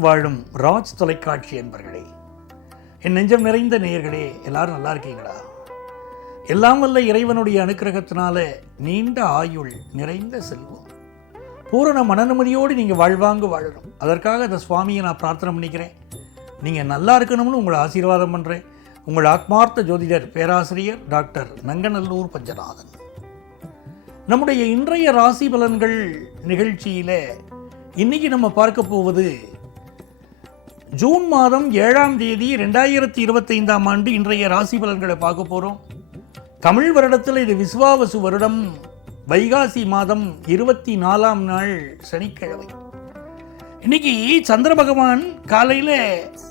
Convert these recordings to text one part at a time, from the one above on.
உலகெங்கும் வாழும் ராஜ் தொலைக்காட்சி என்பர்களே, என் நெஞ்சம் நிறைந்த நேயர்களே, எல்லாரும் நல்லா இருக்கீங்களா? எல்லாம் வல்ல இறைவனுடைய அனுக்கிரகத்தினால நீண்ட ஆயுள், நிறைந்த செல்வம், பூரண மனநிம்மதியோடு நீங்கள் வாழ்வாங்க வாழணும். அதற்காக அந்த சுவாமியை நான் பிரார்த்தனை பண்ணிக்கிறேன். நீங்கள் நல்லா இருக்கணும்னு உங்களை ஆசீர்வாதம் பண்ணுறேன். உங்கள் ஆத்மார்த்த ஜோதிடர் பேராசிரியர் டாக்டர் நங்கநல்லூர் பஞ்சநாதன். நம்முடைய இன்றைய ராசி பலன்கள் நிகழ்ச்சியில் இன்னைக்கு நம்ம பார்க்க போவது ஜூன் மாதம் 7ஆம் தேதி 2025ஆம் ஆண்டு இன்றைய ராசி பலன்களை பார்க்க போகிறோம். தமிழ் வருடத்தில் இது விசுவாவசு வருடம், வைகாசி மாதம் 24ஆம் நாள் சனிக்கிழமை. இன்னைக்கு சந்திர பகவான் காலையில்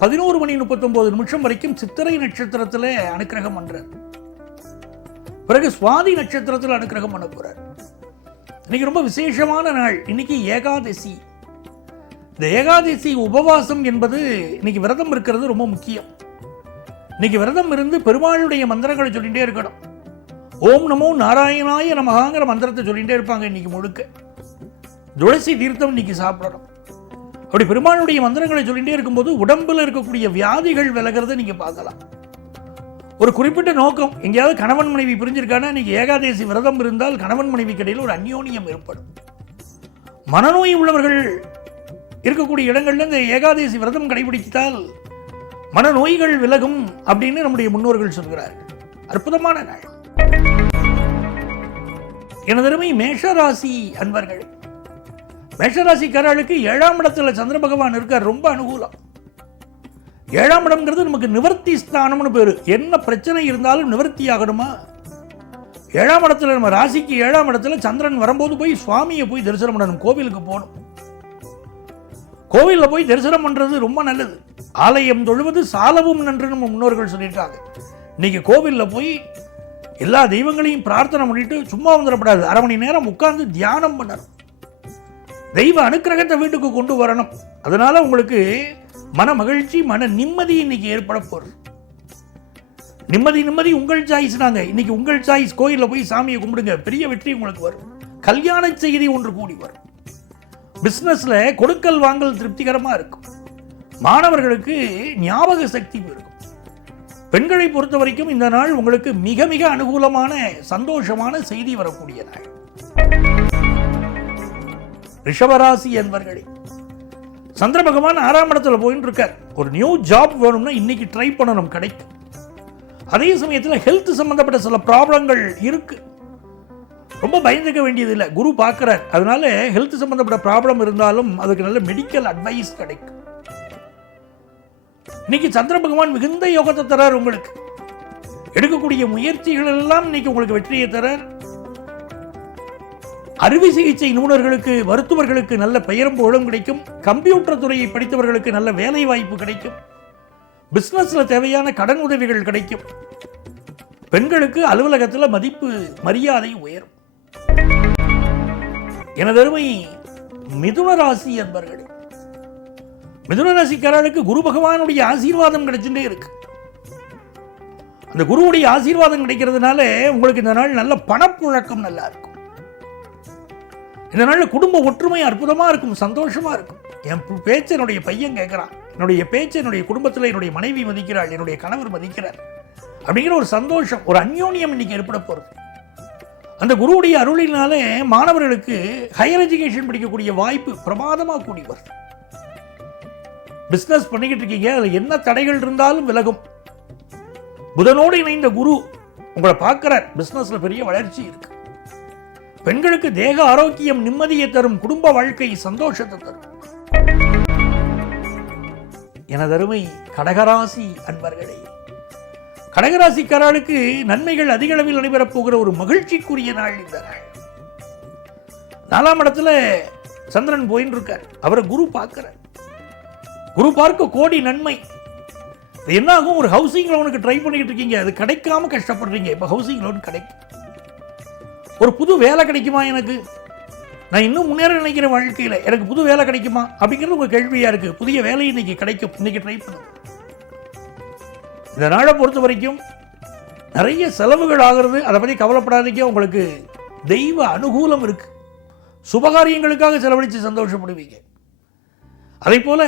11:39 வரைக்கும் சித்திரை நட்சத்திரத்தில் அனுக்கிரகம் பண்றார். பிறகு சுவாதி நட்சத்திரத்தில் அனுக்கிரகம் பண்ண போறார். இன்னைக்கு ரொம்ப விசேஷமான நாள். இன்னைக்கு ஏகாதசி. இந்த ஏகாதசி உபவாசம் என்பது இன்னைக்கு விரதம் இருக்கிறது ரொம்ப முக்கியம். இன்னைக்கு விரதம் இருந்து பெருமாளுடைய மந்திரங்களை சொல்லிகிட்டே இருக்கணும். ஓம் நமோ நாராயணாய நமகாங்கிற மந்திரத்தை சொல்லிகிட்டே இருப்பாங்க. இன்னைக்கு முழுக்க துளசி தீர்த்தம் இன்னைக்கு சாப்பிடணும். அப்படி பெருமாளுடைய மந்திரங்களை சொல்லிகிட்டே இருக்கும்போது உடம்புல இருக்கக்கூடிய வியாதிகள் விலகிறத நீங்க பார்க்கலாம். ஒரு குறிப்பிட்ட நோக்கம், எங்கேயாவது கணவன் மனைவி பிரிஞ்சிருக்கானா இன்னைக்கு ஏகாதசி விரதம் இருந்தால் கணவன் மனைவி இடையில் ஒரு அந்யோன்யம் ஏற்படும். மனநோய் உள்ளவர்கள் இருக்கக்கூடிய இடங்கள்ல இந்த ஏகாதசி விரதம் கடைபிடித்தால் மனநோய்கள் விலகும் அப்படின்னு நம்முடைய முன்னோர்கள் சொல்கிறார்கள். அற்புதமான நாள். எனதருமை மேஷராசி அன்பர்கள், மேஷராசிக்காரர்களுக்கு 7ஆம் இடத்துல சந்திர பகவான் இருக்கார். ரொம்ப அனுகூலம். 7ஆம் இடம்ங்கிறது நமக்கு நிவர்த்தி ஸ்தானம்னு பேரு. என்ன பிரச்சனை இருந்தாலும் நிவர்த்தி ஆகணுமா, 7ஆம் இடத்துல நம்ம ராசிக்கு 7ஆம் இடத்துல சந்திரன் வரும்போது போய் சுவாமியை போய் தரிசனம் பண்ணணும். கோவிலுக்கு போகணும். கோவிலில் போய் தரிசனம் பண்றது ரொம்ப நல்லது. ஆலயம் தொழுவது சாலவும் நன்று நம்ம முன்னோர்கள் சொல்லிட்டாங்க. இன்னைக்கு கோவிலில் போய் எல்லா தெய்வங்களையும் பிரார்த்தனை பண்ணிட்டு சும்மா வந்துடப்படாது. 1/2 மணி நேரம் உட்கார்ந்து தியானம் பண்ணணும். தெய்வ அனுக்கிரகத்தை வீட்டுக்கு கொண்டு வரணும். அதனால உங்களுக்கு மன மகிழ்ச்சி, மன நிம்மதி இன்னைக்கு ஏற்பட போறது. நிம்மதி உங்கள் சாய்ஸ். நாங்க இன்னைக்கு உங்கள் சாய்ஸ். கோயிலில் போய் சாமியை கும்பிடுங்க, பெரிய வெற்றி உங்களுக்கு வரும். கல்யாண செய்தி ஒன்று கூடி வரும். பிசினஸ்ல கொடுக்கல் வாங்கல் திருப்திகரமா இருக்கும். மாணவர்களுக்கு ஞாபக சக்தி இருக்கும். பெண்களை பொறுத்த வரைக்கும் இந்த நாள் உங்களுக்கு மிக மிக அனுகூலமான சந்தோஷமான செய்தி வரக்கூடிய நாள். ரிஷபராசி என்பர்களே, சந்திர பகவான் 6ஆம் இடத்துல போயிட்டு இருக்கார். ஒரு நியூ ஜாப் வேணும்னா இன்னைக்கு ட்ரை பண்ணணும், கிடைக்கும். அதே சமயத்தில் ஹெல்த் சம்பந்தப்பட்ட சில ப்ராப்ளங்கள் இருக்கு. ரொம்ப பயந்துக்க வேண்டியது இல்லை. குரு பார்க்கிறார். அதனால ஹெல்த் சம்பந்தப்பட்ட ப்ராப்ளம் இருந்தாலும் அதுக்கு நல்ல மெடிக்கல் அட்வைஸ் கிடைக்கும். இன்னைக்கு சந்திர பகவான் மிகுந்த யோகத்தை தரார். உங்களுக்கு எடுக்கக்கூடிய முயற்சிகள் எல்லாம் இன்னைக்கு உங்களுக்கு வெற்றியை தரார். அறுவை சிகிச்சை நிபுணர்களுக்கு, மருத்துவர்களுக்கு நல்ல பெயரும் புகழும் கிடைக்கும். கம்ப்யூட்டர் துறையை படித்தவர்களுக்கு நல்ல வேலை வாய்ப்பு கிடைக்கும். பிசினஸ்ல தேவையான கடன் உதவிகள் கிடைக்கும். பெண்களுக்கு அலுவலகத்தில் மதிப்பு மரியாதை உயரும். எனதருமை மிதுன ராசி என்பர்களே, மிதுன ராசிக்காரர்களுக்கு குரு பகவானுடைய ஆசீர்வாதம் கிடைச்சுட்டே இருக்கு. அந்த குருவுடைய ஆசீர்வாதம் கிடைக்கிறதுனால உங்களுக்கு இந்த நாள் நல்ல பணப்புழக்கம் நல்லா இருக்கும். இந்த நாள் குடும்ப ஒற்றுமை அற்புதமா இருக்கும், சந்தோஷமா இருக்கும். என் பேச்சு என்னுடைய பையன் கேட்கிறான், என்னுடைய பேச்சு என்னுடைய குடும்பத்தில் என்னுடைய மனைவி மதிக்கிறாள், என்னுடைய கணவர் மதிக்கிறார் அப்படிங்கிற ஒரு சந்தோஷம், ஒரு அந்யோன்யம் இன்னைக்கு ஏற்பட போறது. அந்த குருவுடைய அருளினாலே மாணவர்களுக்கு ஹையர் எஜுகேஷன் படிக்கக்கூடிய வாய்ப்பு பிரமாதமாக கூடி வருது. பிசினஸ் பண்ணிக்கிட்டு இருக்கீங்க, அதில் என்ன தடைகள் இருந்தாலும் விலகும். புதனோடு இணைந்த குரு உங்களை பார்க்கிறார். பிசினஸ்ல பெரிய வளர்ச்சி இருக்கு. பெண்களுக்கு தேக ஆரோக்கியம், நிம்மதியை தரும். குடும்ப வாழ்க்கை சந்தோஷத்தை தரும். எனதருமை கடகராசி அன்பர்களே, கடகராசிக்காரர்களுக்கு நன்மைகள் அதிக அளவில் நடைபெறப் போகிற ஒரு மகிழ்ச்சிக்குரிய நாள் இந்த நாள். 4ஆம் இடத்துல சந்திரன் போயின்னு இருக்கார். அவரை குரு பார்க்கிறார். குரு பார்க்க கோடி நன்மை. என்ன ஆகும், ஒரு ஹவுசிங் லோனுக்கு ட்ரை பண்ணிக்கிட்டு இருக்கீங்க, அது கிடைக்காம கஷ்டப்படுறீங்க. இப்போ ஹவுசிங் லோன் கிடைக்கும். ஒரு புது வேலை கிடைக்குமா, எனக்கு நான் இன்னும் முன்னேற நினைக்கிற வாழ்க்கையில் எனக்கு புது வேலை கிடைக்குமா அப்படிங்கிறது உங்க கேள்வியா இருக்கு. புதிய வேலை இன்னைக்கு கிடைக்கும். இன்னைக்கு ட்ரை பண்ணுங்க. இந்த நாளை பொறுத்த வரைக்கும் நிறைய செலவுகள் ஆகிறது, அதை பற்றி கவலைப்படாதீங்க. உங்களுக்கு தெய்வ அனுகூலம் இருக்கு. சுபகாரியங்களுக்காக செலவழித்து சந்தோஷப்படுவீங்க. அதே போல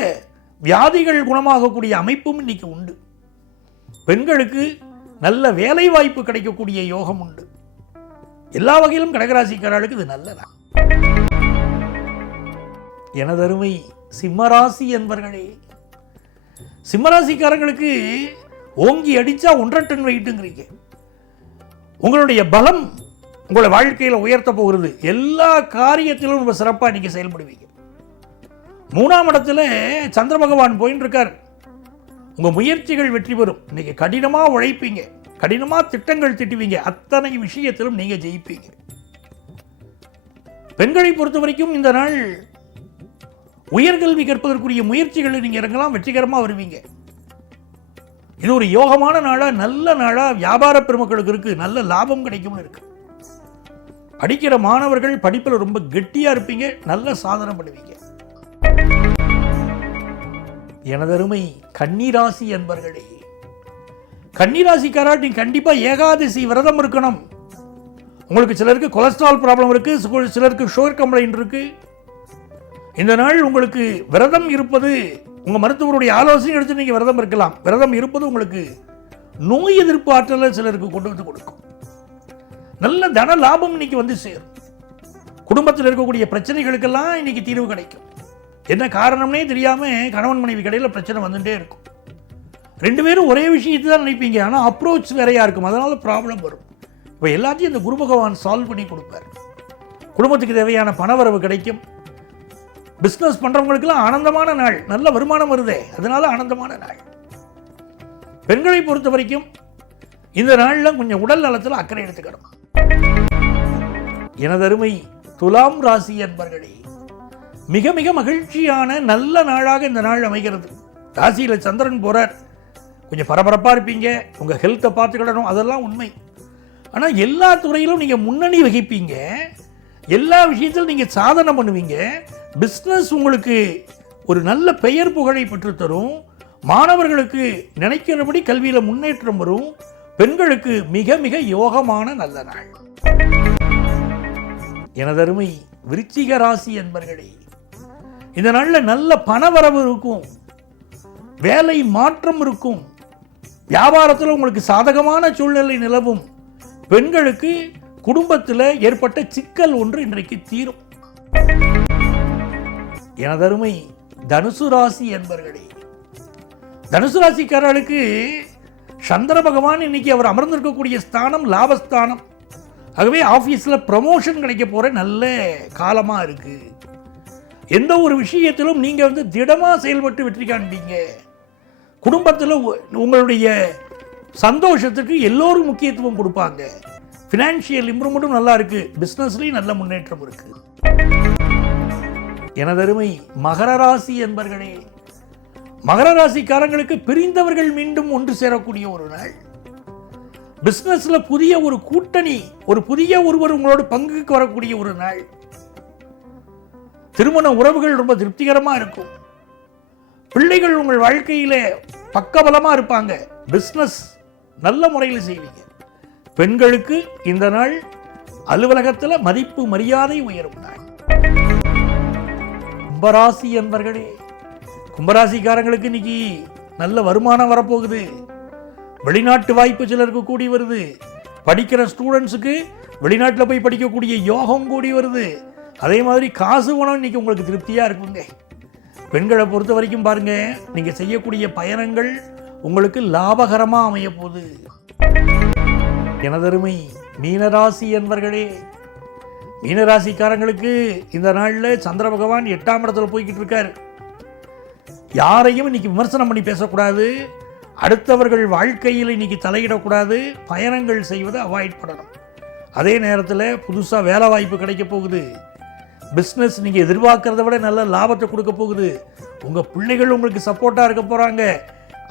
வியாதிகள் குணமாகக்கூடிய அமைப்பும் இன்னைக்கு உண்டு. பெண்களுக்கு நல்ல வேலை வாய்ப்பு கிடைக்கக்கூடிய யோகம் உண்டு. எல்லா வகையிலும் கடகராசிக்காரர்களுக்கு இது நல்ல நாள். எனதருமை சிம்மராசி என்பர்களே, சிம்மராசிக்காரங்களுக்கு ஓங்கி அடிச்சா 1.5 டன் வெயிட்டுங்கிறீங்க. உங்களுடைய பலம் உங்களை வாழ்க்கையில் உயர்த்த போகிறது. எல்லா காரியத்திலும் ரொம்ப சிறப்பாக நீங்கள் செயல்படுவீங்க. 3ஆம் இடத்துல சந்திர பகவான் போயின்னு இருக்கார். உங்கள் முயற்சிகள் வெற்றி பெறும். இன்னைக்கு கடினமாக உழைப்பீங்க, கடினமாக திட்டங்கள் திட்டுவீங்க. அத்தனை விஷயத்திலும் நீங்கள் ஜெயிப்பீங்க. பெண்களை பொறுத்த வரைக்கும் இந்த நாள் உயர்கல்வி கற்பதற்குரிய முயற்சிகளில் நீங்கள் இறங்கலாம், வெற்றிகரமாக வருவீங்க. இது ஒரு யோகமான நாளா, நல்ல நாளா வியாபார பெருமக்களுக்கு இருக்கு. நல்ல லாபம் கிடைக்கும்னு இருக்கு. படிக்கிற மாணவர்கள் படிப்பில் ரொம்ப கெட்டியா இருப்பீங்க, நல்ல சாதனை பண்ணுவீங்க. எனதருமை கன்னிராசி என்பர்களே, கன்னிராசிக்காரா நீங்க கண்டிப்பா ஏகாதசி விரதம் இருக்கணும். உங்களுக்கு சிலருக்கு கொலஸ்ட்ரால் ப்ராப்ளம் இருக்கு, சிலருக்கு சுகர் கம்ப்ளைண்ட் இருக்கு. இந்த நாள் உங்களுக்கு விரதம் இருப்பது, உங்க மருத்துவருடைய ஆலோசனை எடுத்து நீங்க விரதம் இருக்கலாம். விரதம் இருப்பது உங்களுக்கு நோய் எதிர்ப்பு ஆற்றலை சிலருக்கு கொண்டு வந்து கொடுக்கும். நல்ல தன லாபம் இன்னைக்கு வந்து சேரும். குடும்பத்தில் இருக்கக்கூடிய பிரச்சனைகளுக்கெல்லாம் இன்னைக்கு தீர்வு கிடைக்கும். என்ன காரணம்னே தெரியாம கணவன் மனைவி கடையில் பிரச்சனை வந்துட்டே இருக்கும். 2 பேரும் ஒரே விஷயத்தை தான் நினைப்பீங்க, ஆனால் அப்ரோச் வேறையா இருக்கும். அதனால ப்ராப்ளம் வரும். இப்போ எல்லாத்தையும் இந்த குரு பகவான் சால்வ் பண்ணி கொடுப்பார். குடும்பத்துக்கு தேவையான பணவரவு கிடைக்கும். பிஸ்னஸ் பண்றவங்களுக்கெல்லாம் ஆனந்தமான நாள், நல்ல வருமானம் வருதே, அதனால ஆனந்தமான நாள். பெண்களை பொறுத்த வரைக்கும் இந்த நாளில் கொஞ்சம் உடல் நலத்தில் அக்கறை எடுத்துக்கணும். எனதருமை துலாம் ராசி என்பர்களே, மிக மிக மகிழ்ச்சியான நல்ல நாளாக இந்த நாள் அமைகிறது. ராசியில் சந்திரன் போறார். கொஞ்சம் பரபரப்பாக இருப்பீங்க, உங்கள் ஹெல்த்தை பார்த்துக்கிடணும், அதெல்லாம் உண்மை. ஆனால் எல்லா துறையிலும் நீங்கள் முன்னணி வகிப்பீங்க, எல்லா விஷயத்திலும் நீங்கள் சாதனை பண்ணுவீங்க. பிஸ்னஸ் உங்களுக்கு ஒரு நல்ல பெயர் புகழை பெற்றுத்தரும். மாணவர்களுக்கு நினைக்கிறபடி கல்வியில் முன்னேற்றம் வரும். பெண்களுக்கு மிக மிக யோகமான நல்ல நாள். எனதருமை விருச்சிக ராசி என்பர்களே, இந்த நாளில் நல்ல பணவரவு இருக்கும், வேலை மாற்றம் இருக்கும், வியாபாரத்தில் உங்களுக்கு சாதகமான சூழ்நிலை நிலவும். பெண்களுக்கு குடும்பத்தில் ஏற்பட்ட சிக்கல் ஒன்று இன்றைக்கு தீரும். எனதருமை தனுசு ராசி என்பர்களே, தனுசு ராசிக்காரர்களுக்கு சந்திர பகவான் இன்னைக்கு அவர் அமர்ந்திருக்கக்கூடிய ஸ்தானம் லாபஸ்தானம். ஆகவே ஆபீஸில் ப்ரமோஷன் கிடைக்க போற நல்ல காலமா இருக்கு. எந்த ஒரு விஷயத்திலும் நீங்க திடமா செயல்பட்டு வெற்றி காண்பீங்க. குடும்பத்தில் உங்களுடைய சந்தோஷத்துக்கு எல்லோரும் முக்கியத்துவம் கொடுப்பாங்க. ஃபினான்ஷியல் இம்ப்ரூவ்மெண்ட்டும் நல்லா இருக்கு. பிஸ்னஸ்லையும் நல்ல முன்னேற்றம் இருக்கு. எனதருமை மகர ராசி என்பர்களே, மகர ராசிக்காரங்களுக்கு பிரிந்தவர்கள் மீண்டும் ஒன்று சேரக்கூடிய ஒரு நாள். பிசினஸ்ல புதிய ஒரு கூட்டணி, ஒரு புதிய ஒருவர் உங்களோட பங்குக்கு வரக்கூடிய ஒரு நாள். திருமண உறவுகள் ரொம்ப திருப்திகரமா இருக்கும். பிள்ளைகள் உங்கள் வாழ்க்கையில பக்கபலமா இருப்பாங்க. பிசினஸ் நல்ல முறையில் செய்வீங்க. பெண்களுக்கு இந்த நாள் அலுவலகத்தில் மதிப்பு மரியாதை உயரும் நாள். கும்பராசி என்பர்களே, கும்பராசிக்காரங்களுக்கு இன்னைக்கு நல்ல வருமானம் வரப்போகுது. வெளிநாட்டு வாய்ப்பு சிலருக்கு கூடி வருது. படிக்கிற ஸ்டூடெண்ட்ஸுக்கு வெளிநாட்டில் போய் படிக்கக்கூடிய யோகம் கூடி வருது. அதே மாதிரி காசு பணம் இன்னைக்கு உங்களுக்கு திருப்தியாக இருக்குங்க. பெண்களை பொறுத்த வரைக்கும் பாருங்க, நீங்கள் செய்யக்கூடிய பயணங்கள் உங்களுக்கு லாபகரமாக அமைய போகுது. எனதருமை மீனராசி என்பர்களே, மீனராசிக்காரங்களுக்கு இந்த நாளில் சந்திர பகவான் 8ஆம் இடத்துல போய்கிட்டு இருக்கார். யாரையும் இன்னைக்கு விமர்சனம் பண்ணி பேசக்கூடாது. அடுத்தவர்கள் வாழ்க்கையில் இன்னைக்கு தலையிடக்கூடாது. பயணங்கள் செய்வதை அவாய்ட் பண்ணணும். அதே நேரத்தில் புதுசாக வேலை வாய்ப்பு கிடைக்க போகுது. பிஸ்னஸ் நீங்கள் எதிர்பார்க்கறத விட நல்ல லாபத்தை கொடுக்க போகுது. உங்கள் பிள்ளைகள் உங்களுக்கு சப்போர்ட்டாக இருக்க போகிறாங்க.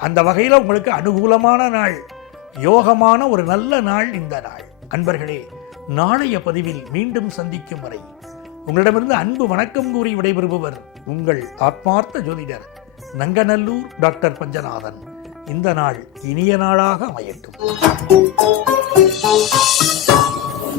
அந்த வகையில் உங்களுக்கு அனுகூலமான நாள், யோகமான ஒரு நல்ல நாள் இந்த நாள். அன்பர்களே, நாளைய பதிவில் மீண்டும் சந்திக்கும் வரை உங்களிடமிருந்து அன்பு வணக்கம் கூறி விடைபெறுபவர் உங்கள் ஆத்மார்த்த ஜோதிடர் நங்கநல்லூர் டாக்டர் பஞ்சநாதன். இந்த நாள் இனிய நாளாக அமையட்டும்.